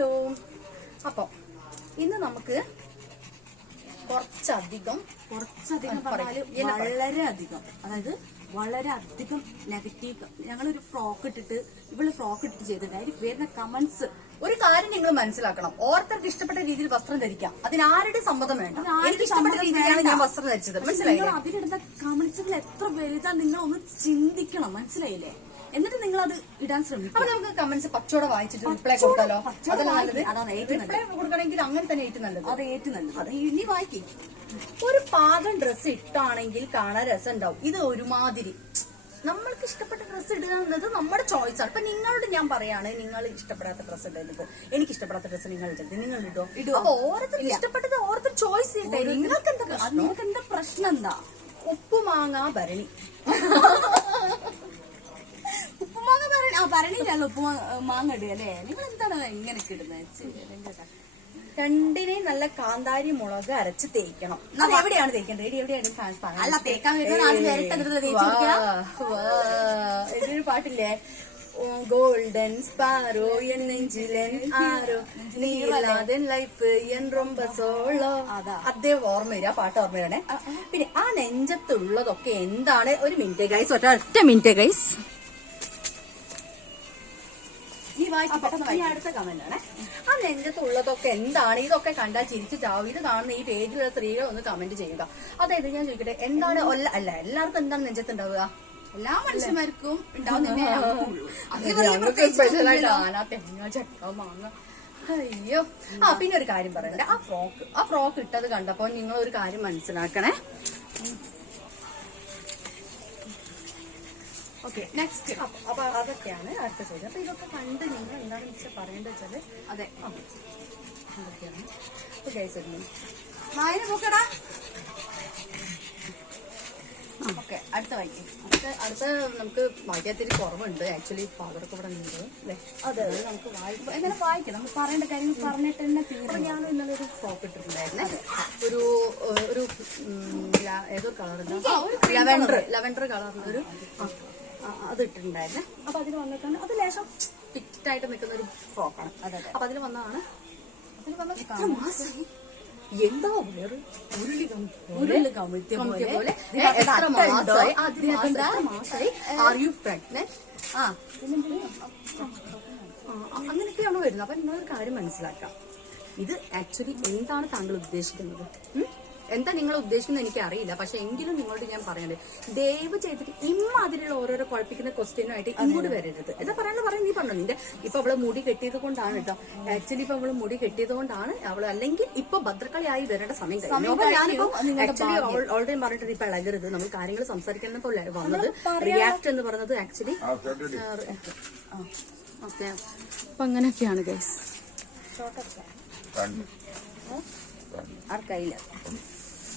Hello. അപ്പൊ ഇന്ന് നമുക്ക് കുറച്ചധികം കുറച്ചധികം പറയ്. വളരെ അധികം അതായത് വളരെ അധികം നെഗറ്റീവ് ഞങ്ങളൊരു ഫ്രോക്ക് ഇട്ടിട്ട് ഇവൾ ഫ്രോക്ക് ഇട്ടിട്ട് ചെയ്തിട്ടുണ്ടായി വരുന്ന കമന്റ്സ്. ഒരു കാര്യം നിങ്ങൾ മനസ്സിലാക്കണം. ഓർത്തർക്ക് ഇഷ്ടപ്പെട്ട രീതിയിൽ വസ്ത്രം ധരിക്കാം. അതിന് ആരുടെ സമ്മതം വേണ്ട? എനിക്ക് ഇഷ്ടപ്പെട്ട രീതിയിലാണ് ഞാൻ വസ്ത്രം ധരിച്ചത്. മനസ്സിലായി മനസ്സിലായില്ലേ? അതിലിടുന്ന കമന്റ്സുകൾ എത്ര വലുതാ നിങ്ങൾ ഒന്ന് ചിന്തിക്കണം. മനസ്സിലായില്ലേ? എന്നിട്ട് നിങ്ങൾ അത് ഇടാൻ അപ്പൊ ശ്രമിക്കണം നമുക്ക് കമന്റ്സ് പച്ചോടെ വായിച്ചിട്ട് റിപ്ലൈ അതാണ് ഏറ്റവും റിപ്ലൈ കൊടുക്കണമെങ്കിൽ അങ്ങനെ തന്നെ ഏറ്റവും നല്ലത്. അത് ഏറ്റവും നല്ലത്. അത് ഇനി വായിക്കേ. ഒരു പാകം ഡ്രസ് ഇട്ടാണെങ്കിൽ കാണാൻ രസം ഉണ്ടാവും ഇത് ഒരുമാതിരി. നമ്മൾക്ക് ഇഷ്ടപ്പെട്ട ഡ്രസ്സ് ഇടുക എന്നത് നമ്മുടെ ചോയ്സ് ആണ്. ഇപ്പൊ നിങ്ങളോട് ഞാൻ പറയാണ് നിങ്ങൾ ഇഷ്ടപ്പെടാത്ത ഡ്രസ്സ് ഇടരുത് എനിക്ക് ഇഷ്ടപ്പെടാത്ത ഡ്രസ്സ് നിങ്ങൾ ഇടരുത്. നിങ്ങൾ ഇടോ ഇടുവോ? അപ്പൊ ഓരോരുത്തർ ഇഷ്ടപ്പെട്ടത് ഓരോരുത്തർ ചോയ്സ് ചെയ്യട്ടെ. നിങ്ങൾക്ക് എന്താ നിങ്ങൾക്ക് എന്താ പ്രശ്നം എന്താ? ഉപ്പുമാങ്ങാ ഭരണി ഉപ്പുമാങ്ങ ഭരണി ആ ഉപ്പ് മാങ്ങ ഇടുക അല്ലേ? നിങ്ങൾ എന്താണ് എങ്ങനെ ഇടുന്നത് രണ്ടിനെയും നല്ല കാന്താരി മുളക് അരച്ച് തേക്കണം. അത് എവിടെയാണ് തേക്കേണ്ടത്? എടി എവിടെയാണ് അല്ല, തേക്കാൻ. ഇതൊരു പാട്ടില്ലേ? ഗോൾഡൻ സ്പാരോ എൻ നെഞ്ചിലൻ ആരോ നീലാതെ ലൈഫ് എൻ റൊമ്പ സോളോ. അതാ. ഓർമ്മ വരിക പാട്ട് ഓർമ്മ വരണേ. പിന്നെ ആ നെഞ്ചത്തുള്ളതൊക്കെ എന്താണ്? ഒരു മിനിറ്റ് ഗൈസ് ഒറ്റ ഒറ്റ മിനിറ്റ് ഗൈസ് വായിച്ചു എന്റെ ഈ അടുത്ത കമന്റ് ആണ് ആ നെഞ്ചത്തുള്ളതൊക്കെ എന്താണ്? ഇതൊക്കെ കണ്ടാൽ ചിരിച്ചു ചാവും. ഇത് കാണുന്ന ഈ പേജിലുള്ള സ്ത്രീകൾ ഒന്ന് കമന്റ് ചെയ്യുക. അതായത് ഞാൻ ചോദിക്കട്ടെ എന്താണ് അല്ല എല്ലാവർക്കും എന്താണ് നെഞ്ചത്തുണ്ടാവുക? എല്ലാ മനുഷ്യന്മാർക്കും ചക്ക മാങ്ങ. അയ്യോ. ആ പിന്നെ ഒരു കാര്യം പറയണ്ടേ. ആ ഫ്രോക്ക് ആ ഫ്രോക്ക് ഇട്ടത് കണ്ടപ്പോ നിങ്ങൾ ഒരു കാര്യം മനസ്സിലാക്കണേ. ഓക്കെ നെക്സ്റ്റ് അപ്പൊ- അതൊക്കെയാണ് അടുത്ത ചോദ്യം. അപ്പൊ ഇതൊക്കെ കണ്ട് നിങ്ങൾ എന്താണെന്ന് വെച്ചാൽ പറയേണ്ടത് വെച്ചാൽ? അതെ. എന്തൊക്കെയാണ് അപ്പൊ ഗൈസ്. വായന പോക്കടാ ഓക്കെ അടുത്ത വായിക്കും അടുത്ത അടുത്ത നമുക്ക് വായിക്കാത്തിരി കുറവുണ്ട്. ആക്ച്വലി ഫാദറൊക്കെ ഇവിടെ ഉണ്ട്. അല്ലേ? അതെ. അത് നമുക്ക് വായിക്കും എങ്ങനെ വായിക്കാം? നമുക്ക് പറയേണ്ട കാര്യങ്ങൾ പറഞ്ഞിട്ട് തന്നെ തീരെ. തീർന്നു ഞാൻ ഇന്നലെ ഒരു ഫ്രോക്ക് ഇട്ടിട്ടുണ്ടായിരുന്നേ. ഒരു ഒരു ഏതോ കളർ ലെവൻഡർ ലെവൻഡർ കളറിന് ഒരു അത് ഇട്ടിട്ടുണ്ടായിരുന്നേ. അപ്പൊ അതിൽ വന്നിട്ടാണ് അത് ലേശം ഫിറ്റായിട്ട് നിൽക്കുന്ന ഒരു ഫ്രോക്കാണ്. അപ്പൊ അതിൽ വന്നതാണ് അതിൽ വന്ന എന്താ വേറെ ഉരുളി പോലെ. ഉരുളി കമിഴ്ത്തിയ എത്ര? മാസമായി മാസമായി ആർ യു പ്രഗ്നന്റ് ആ. അങ്ങനെയൊക്കെയാണ് വരുന്നത്. അപ്പൊ നിങ്ങളൊരു കാര്യം മനസ്സിലാക്കാം. ഇത് ആക്ച്വലി എന്താണ് താങ്കൾ ഉദ്ദേശിക്കുന്നത്? എന്താ നിങ്ങൾ ഉദ്ദേശിക്കുന്നത് എനിക്ക് അറിയില്ല. പക്ഷെ എങ്കിലും നിങ്ങളോട് ഞാൻ പറയണ്ടേ ദയവ് ചെയ്തിട്ട് ഇമ്മാതിരിയുള്ള ഓരോരോ കുഴപ്പിക്കുന്ന ക്വസ്റ്റ്യനുമായിട്ട് ഇങ്ങോട്ട് വരരുത്. എന്താ പറയാനുള്ള പറയും നീ പറഞ്ഞു. നിന്റെ ഇപ്പൊ അവൾ മുടി കെട്ടിയത് കൊണ്ടാണ് കേട്ടോ. ആക്ച്വലി ഇപ്പൊ അവൾ മുടി കെട്ടിയത് കൊണ്ടാണ് അവൾ അല്ലെങ്കിൽ ഇപ്പൊ ഭദ്രക്കളിയായി വരേണ്ട സമയം ഞാനിപ്പോ ആക്ച്വലി ഓൾറെഡി പറഞ്ഞിട്ട് ഇപ്പൊ ഇളകരുത്. നമ്മൾ കാര്യങ്ങൾ സംസാരിക്കുന്ന പോലെ വന്നത്. റിയാക്ട് എന്ന് പറഞ്ഞത് ആക്ച്വലി ഓക്കെ അപ്പൊ അങ്ങനെയൊക്കെയാണ് ഗൈസ് ആർക്കയില്ല